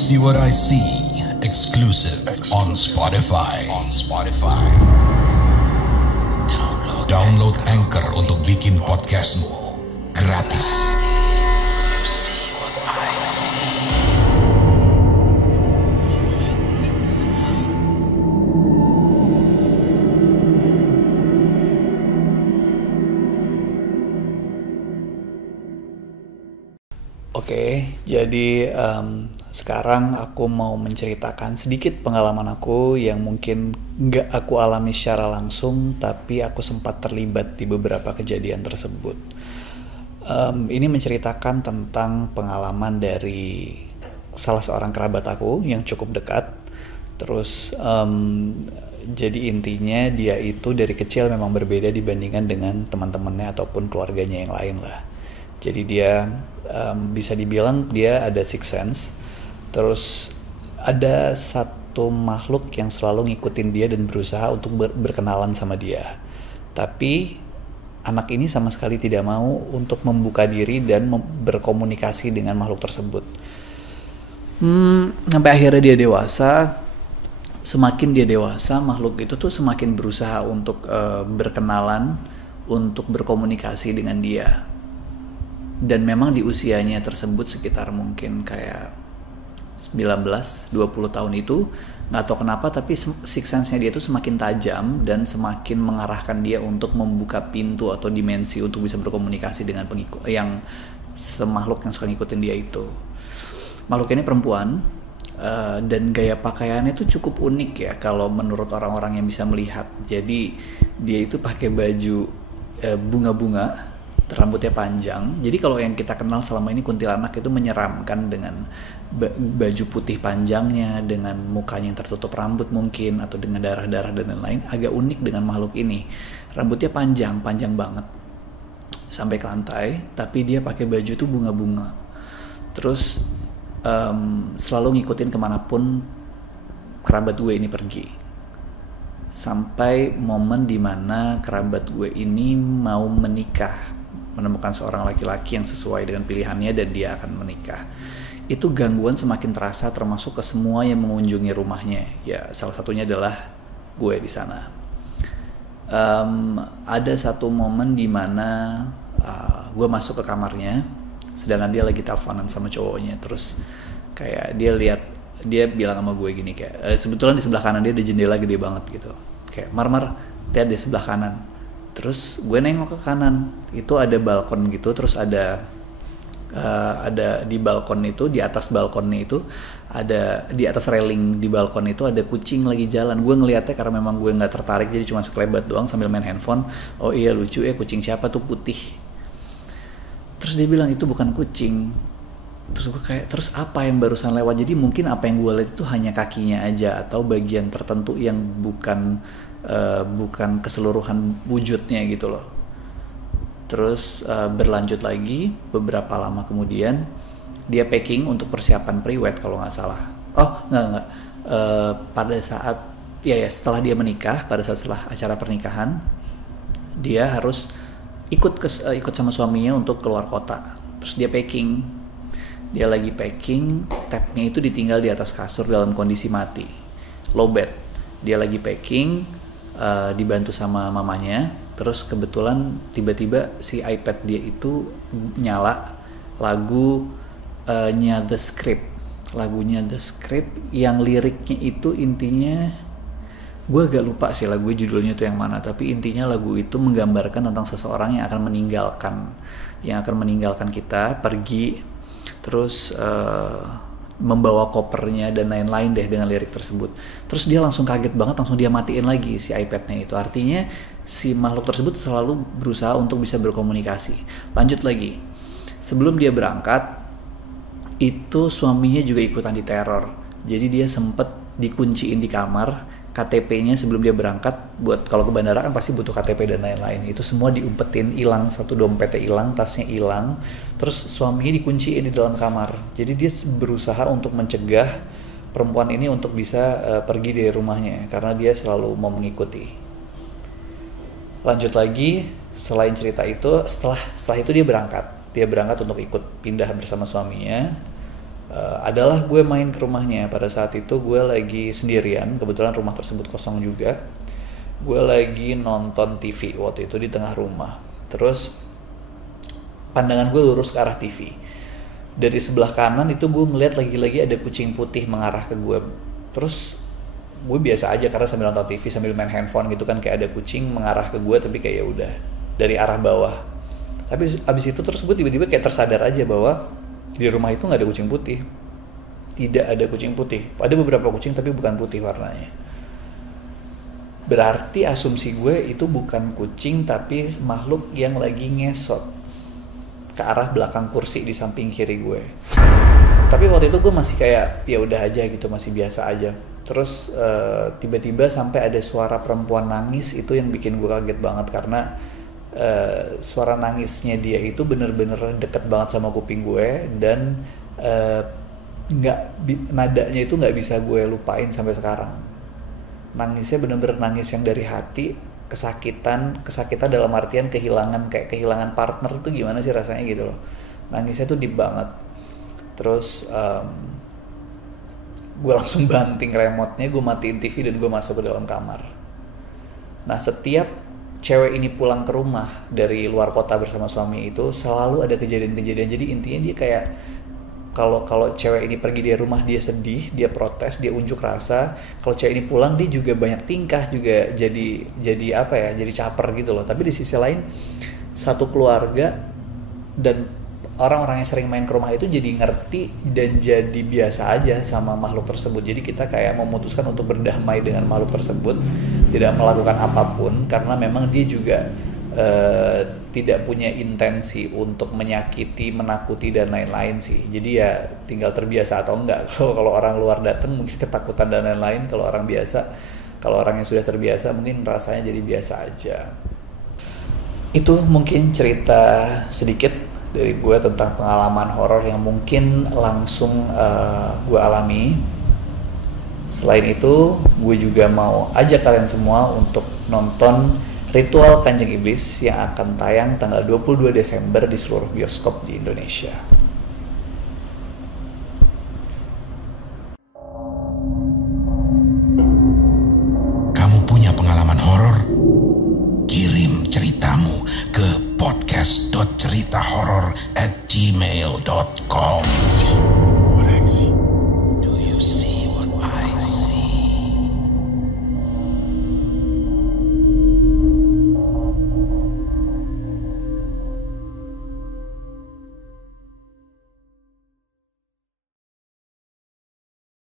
See What I See, exclusive on Spotify. Download Anchor untuk bikin podcastmu gratis. Oke, jadi sekarang aku mau menceritakan sedikit pengalaman aku yang mungkin nggak aku alami secara langsung, tapi aku sempat terlibat di beberapa kejadian tersebut. Ini menceritakan tentang pengalaman dari salah seorang kerabat aku yang cukup dekat. Terus jadi intinya dia itu dari kecil memang berbeda dibandingkan dengan teman-temannya ataupun keluarganya yang lain lah. Jadi dia bisa dibilang dia ada sixth sense. Terus ada satu makhluk yang selalu ngikutin dia dan berusaha untuk berkenalan sama dia. Tapi anak ini sama sekali tidak mau untuk membuka diri dan berkomunikasi dengan makhluk tersebut. Sampai akhirnya dia dewasa. Semakin dia dewasa, makhluk itu tuh semakin berusaha untuk berkenalan, untuk berkomunikasi dengan dia. Dan memang di usianya tersebut sekitar mungkin kayak 19-20 tahun itu, gak tahu kenapa tapi sixth sense-nya dia tuh semakin tajam dan semakin mengarahkan dia untuk membuka pintu atau dimensi untuk bisa berkomunikasi dengan pengikut yang semakhluk yang suka ngikutin dia itu. Makhluk ini perempuan dan gaya pakaiannya tuh cukup unik ya kalau menurut orang-orang yang bisa melihat. Jadi dia itu pakai baju bunga-bunga, rambutnya panjang. Jadi kalau yang kita kenal selama ini kuntilanak itu menyeramkan dengan baju putih panjangnya, dengan mukanya yang tertutup rambut mungkin, atau dengan darah-darah dan lain-lain. Agak unik dengan makhluk ini. Rambutnya panjang banget sampai ke lantai, tapi dia pakai baju tuh bunga-bunga. Terus selalu ngikutin kemanapun kerabat gue ini pergi. Sampai momen dimana kerabat gue ini mau menikah, menemukan seorang laki-laki yang sesuai dengan pilihannya dan dia akan menikah. Itu gangguan semakin terasa termasuk ke semua yang mengunjungi rumahnya. Ya salah satunya adalah gue di sana. Ada satu momen di mana gue masuk ke kamarnya, sedangkan dia lagi teleponan sama cowoknya. Terus kayak dia bilang sama gue gini kayak sebetulnya di sebelah kanan dia ada jendela gede banget gitu. Kayak Mar lihat di sebelah kanan. Terus gue nengok ke kanan, itu ada balkon gitu, terus ada di balkon itu, di atas balkonnya itu ada, di atas railing di balkon itu ada kucing lagi jalan. Gue ngeliatnya karena memang gue nggak tertarik, jadi cuma sekelebat doang sambil main handphone. Oh iya lucu ya, kucing siapa tuh, putih. Terus dia bilang itu bukan kucing. Terus gue kayak, terus apa yang barusan lewat? Jadi mungkin apa yang gue lihat itu hanya kakinya aja atau bagian tertentu yang bukan keseluruhan wujudnya gitu loh. Terus berlanjut lagi beberapa lama kemudian dia packing untuk persiapan pre-wed kalau nggak salah. Oh nggak pada saat ya setelah dia menikah, pada saat setelah acara pernikahan dia harus ikut sama suaminya untuk keluar kota. Terus dia packing, dia lagi packing, tabnya itu ditinggal di atas kasur dalam kondisi mati, low bed. Dia lagi packing, dibantu sama mamanya. Terus kebetulan tiba-tiba si iPad dia itu nyala lagunya The Script yang liriknya itu intinya gue agak lupa sih lagu judulnya itu yang mana, tapi intinya lagu itu menggambarkan tentang seseorang yang akan meninggalkan kita, pergi, terus membawa kopernya dan lain-lain deh dengan lirik tersebut. Terus dia langsung kaget banget, langsung dia matiin lagi si iPad-nya itu. Artinya si makhluk tersebut selalu berusaha untuk bisa berkomunikasi. Lanjut lagi, sebelum dia berangkat itu suaminya juga ikutan diteror. Jadi dia sempet dikunciin di kamar. KTP-nya sebelum dia berangkat, buat kalau ke bandara kan pasti butuh KTP dan lain-lain. Itu semua diumpetin, hilang, satu dompetnya hilang, tasnya hilang. Terus suaminya dikunciin di dalam kamar. Jadi dia berusaha untuk mencegah perempuan ini untuk bisa pergi dari rumahnya karena dia selalu mau mengikuti. Lanjut lagi, selain cerita itu, setelah itu dia berangkat untuk ikut pindah bersama suaminya. adalah gue main ke rumahnya. Pada saat itu gue lagi sendirian, kebetulan rumah tersebut kosong juga. Gue lagi nonton TV waktu itu di tengah rumah. Terus pandangan gue lurus ke arah TV. Dari sebelah kanan itu gue ngeliat lagi-lagi ada kucing putih mengarah ke gue. Terus gue biasa aja karena sambil nonton TV sambil main handphone gitu kan, kayak ada kucing mengarah ke gue tapi kayak ya udah dari arah bawah. Tapi abis itu terus gue tiba-tiba kayak tersadar aja bahwa di rumah itu nggak ada kucing putih. Tidak ada kucing putih. Ada beberapa kucing tapi bukan putih warnanya. Berarti asumsi gue itu bukan kucing tapi makhluk yang lagi ngesot ke arah belakang kursi di samping kiri gue. Tapi waktu itu gue masih kayak ya udah aja gitu, masih biasa aja. Terus tiba-tiba sampai ada suara perempuan nangis, itu yang bikin gue kaget banget karena suara nangisnya dia itu bener-bener deket banget sama kuping gue dan nadanya itu nggak bisa gue lupain sampai sekarang. Nangisnya bener-bener nangis yang dari hati, kesakitan dalam artian kehilangan partner tuh gimana sih rasanya gitu loh. Nangisnya tuh deep banget. Terus gue langsung banting remote-nya, gue matiin TV dan gue masuk ke dalam kamar. Nah, setiap cewek ini pulang ke rumah dari luar kota bersama suami itu selalu ada kejadian-kejadian. Jadi intinya dia kayak kalau cewek ini pergi dari rumah dia sedih, dia protes, dia unjuk rasa. Kalau cewek ini pulang dia juga banyak tingkah, juga jadi apa ya, jadi caper gitu loh. Tapi di sisi lain satu keluarga dan orang-orang yang sering main ke rumah itu jadi ngerti dan jadi biasa aja sama makhluk tersebut. Jadi kita kayak memutuskan untuk berdamai dengan makhluk tersebut, tidak melakukan apapun karena memang dia juga tidak punya intensi untuk menyakiti, menakuti dan lain-lain sih. Jadi ya tinggal terbiasa atau enggak. Kalau orang luar datang mungkin ketakutan dan lain-lain. Kalau orang yang sudah terbiasa mungkin rasanya jadi biasa aja. Itu mungkin cerita sedikit dari gue tentang pengalaman horor yang mungkin langsung gue alami. Selain itu, gue juga mau ajak kalian semua untuk nonton Ritual Kanjeng Iblis yang akan tayang tanggal 22 Desember di seluruh bioskop di Indonesia. Kamu punya pengalaman horor? Kirim ceritamu ke podcast.ceritahoror@gmail.com.